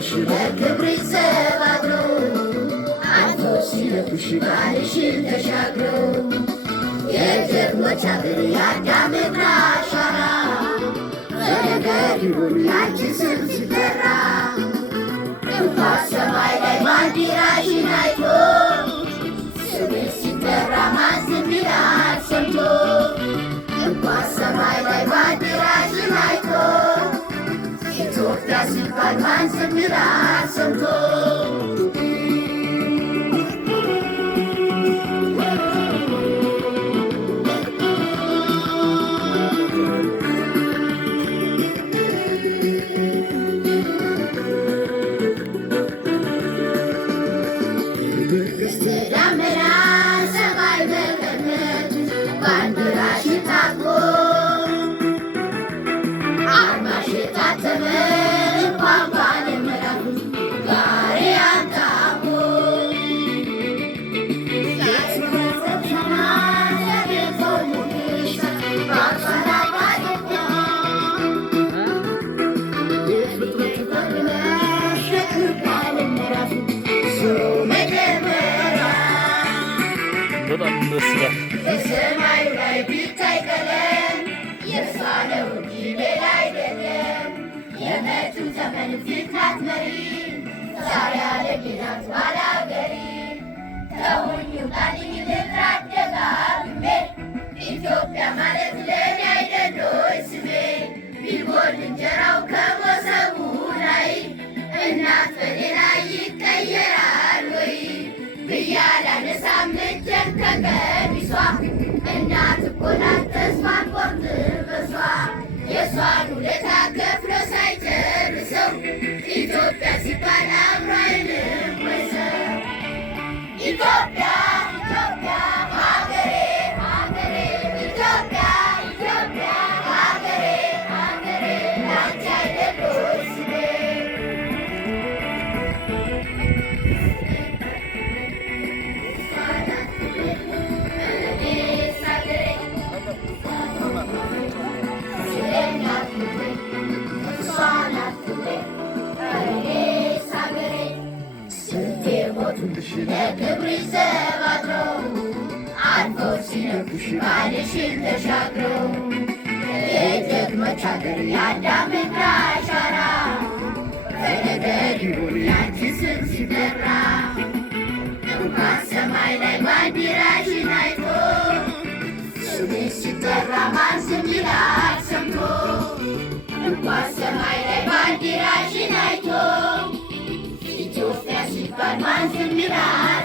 ክብርሽ ዘባብሮ አልፎ ሲለኩሽ ቃልሽን ተሻግሮ የጀግኖች አገር የአዳም እግር አሻራ በነገር ይሁን ያንቺ ስም ሲጠራ እንኳን ሰማይ ላይ ባንዲራሽን አይቶ ስምሽ ሲጠራ ማን ዝም ይላል ሰምቶ እንኳን ሰማይ ላይ ባንዲራሽን አይቶ ኢትዮጵያ ሲባል ማን ዝም ይላል ሰምቶ በጣም ደስ ይላል። በሰማዩ ላይ ቢታይ ቀለም የእርሷ ነው እንጂ ሌላ አይደለም። የመጪው ዘመን ፊት ናት መሪ ዛሬ ዓለም ናት ባላገሪ ተውኝ ውጣልኝ ልጥራት ደጋግሜ ኢትዮጵያ ማለት ለእኔ አይደል ሆይ ስሜ ቢጎል እንጀራው ከሞሰቡ ላይ እናት በሌላ ይቀየራል ወይ ብያላነሳም እጄን ከቀሚሷ እናት እኮ ናት ተስፋ አንቆርጥም በሷ የሷን ውለታ ከፍሎ ሳይጨርሰው ኢትዮጵያ ሲባል አብሮ አይልም ወይ ሰው ኢትዮጵያ ኢትዮጵያ ሀገሬ ሀገሬ ኢትዮጵያ ኢትዮጵያ ሀገሬ ሀገሬ ላንቺ አይደል ወይ ስሜ ለክብርሽ ዘባድረው አልፈው ሲነኩሽ ቃልሽን ተሻግረው የጀግኖች አገር የአዳም እግር አሻራ በነገር ይሁን ያንቺ ስም ሲጠራ እንኳን ሰማይ ላይ ባንዲራሽን አይቶ ስምሽ ሲጠራ ማን ዝም ይላል ሰምቶ እንኳን ሰማይ ላይ ባንዲራሽን አይቶ ኢትዮጵያ ሲባል ማን ዝም ይላል